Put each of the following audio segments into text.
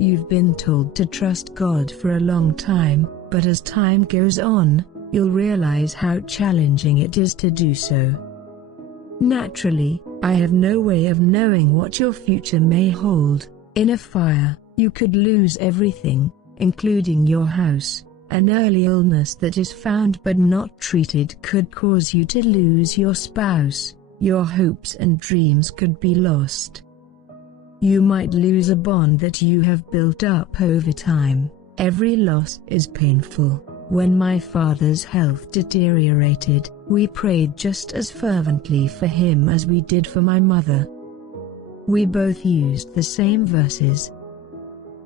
You've been told to trust God for a long time, but as time goes on, you'll realize how challenging it is to do so. Naturally, I have no way of knowing what your future may hold. In a fire, you could lose everything, including your house. An early illness that is found but not treated could cause you to lose your spouse. Your hopes and dreams could be lost. You might lose a bond that you have built up over time. Every loss is painful. When my father's health deteriorated, we prayed just as fervently for him as we did for my mother. We both used the same verses.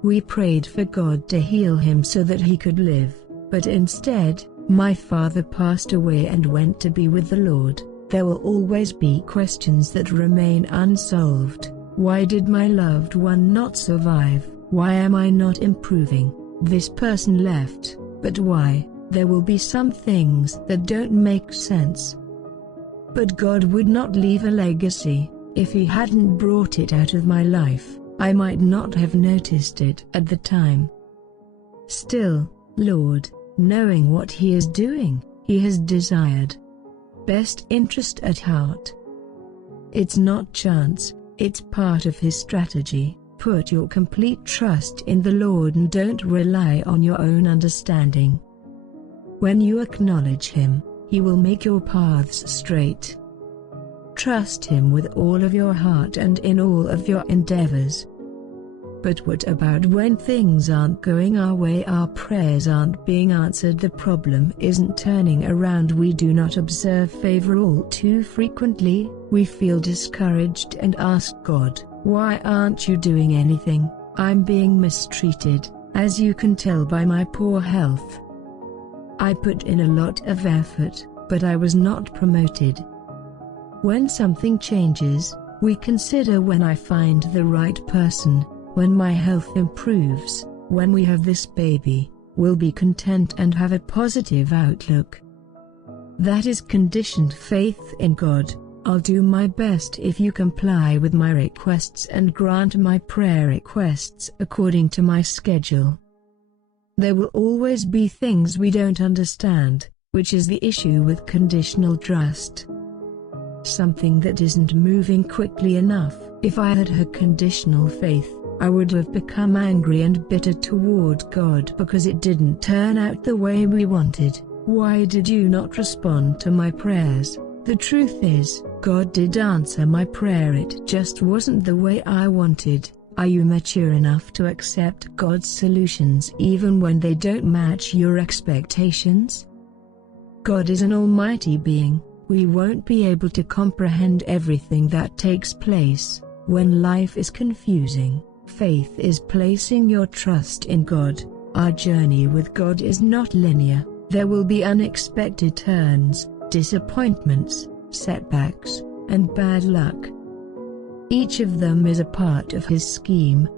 We prayed for God to heal him so that he could live, but instead, my father passed away and went to be with the Lord. There will always be questions that remain unsolved. Why did my loved one not survive? Why am I not improving? This person left, but why? There will be some things that don't make sense. But God would not leave a legacy. If He hadn't brought it out of my life, I might not have noticed it at the time. Still, Lord, knowing what He is doing, He has desired best interest at heart. It's not chance, it's part of His strategy. Put your complete trust in the Lord and don't rely on your own understanding. When you acknowledge Him, He will make your paths straight. Trust Him with all of your heart and in all of your endeavors. But what about when things aren't going our way, our prayers aren't being answered, the problem isn't turning around, we do not observe favor all too frequently, we feel discouraged and ask God, why aren't you doing anything? I'm being mistreated, as you can tell by my poor health. I put in a lot of effort, but I was not promoted. When something changes, we consider when I find the right person, when my health improves, when we have this baby, we'll be content and have a positive outlook. That is conditioned faith in God. I'll do my best if you comply with my requests and grant my prayer requests according to my schedule. There will always be things we don't understand, which is the issue with conditional trust. Something that isn't moving quickly enough. If I had had conditional faith, I would have become angry and bitter toward God because it didn't turn out the way we wanted. Why did you not respond to my prayers? The truth is, God did answer my prayer, it just wasn't the way I wanted. Are you mature enough to accept God's solutions even when they don't match your expectations? God is an almighty being. We won't be able to comprehend everything that takes place. When life is confusing, faith is placing your trust in God. Our journey with God is not linear. There will be unexpected turns, disappointments, setbacks, and bad luck. Each of them is a part of His scheme.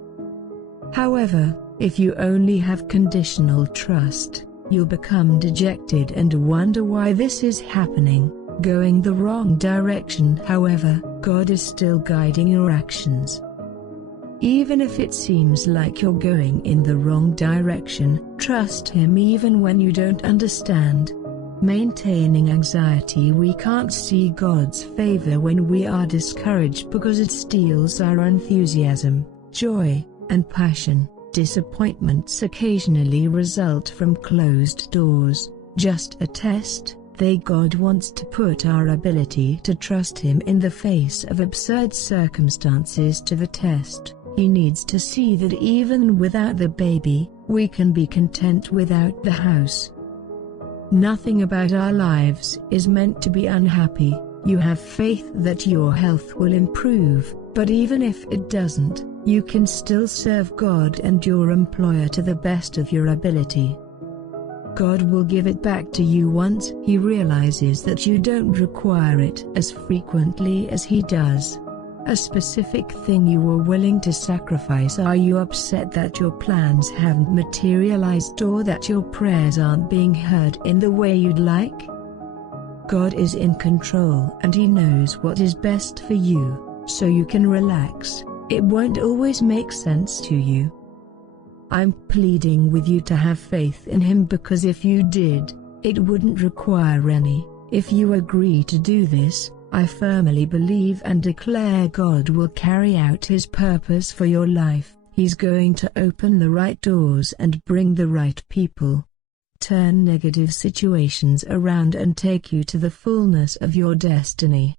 However, if you only have conditional trust, you'll become dejected and wonder why this is happening, going the wrong direction. However, God is still guiding your actions. Even if it seems like you're going in the wrong direction, trust Him even when you don't understand. Maintaining anxiety. We can't see God's favor when we are discouraged because it steals our enthusiasm, joy, and passion. Disappointments occasionally result from closed doors. Just a test. God wants to put our ability to trust Him in the face of absurd circumstances to the test. He needs to see that even without the baby, we can be content without the house. Nothing about our lives is meant to be unhappy. You have faith that your health will improve, but even if it doesn't, you can still serve God and your employer to the best of your ability. God will give it back to you once He realizes that you don't require it as frequently as He does. A specific thing you were willing to sacrifice. Are you upset that your plans haven't materialized or that your prayers aren't being heard in the way you'd like? God is in control and He knows what is best for you, so you can relax. It won't always make sense to you. I'm pleading with you to have faith in Him, because if you did, it wouldn't require any. If you agree to do this, I firmly believe and declare God will carry out His purpose for your life. He's going to open the right doors and bring the right people. Turn negative situations around and take you to the fullness of your destiny.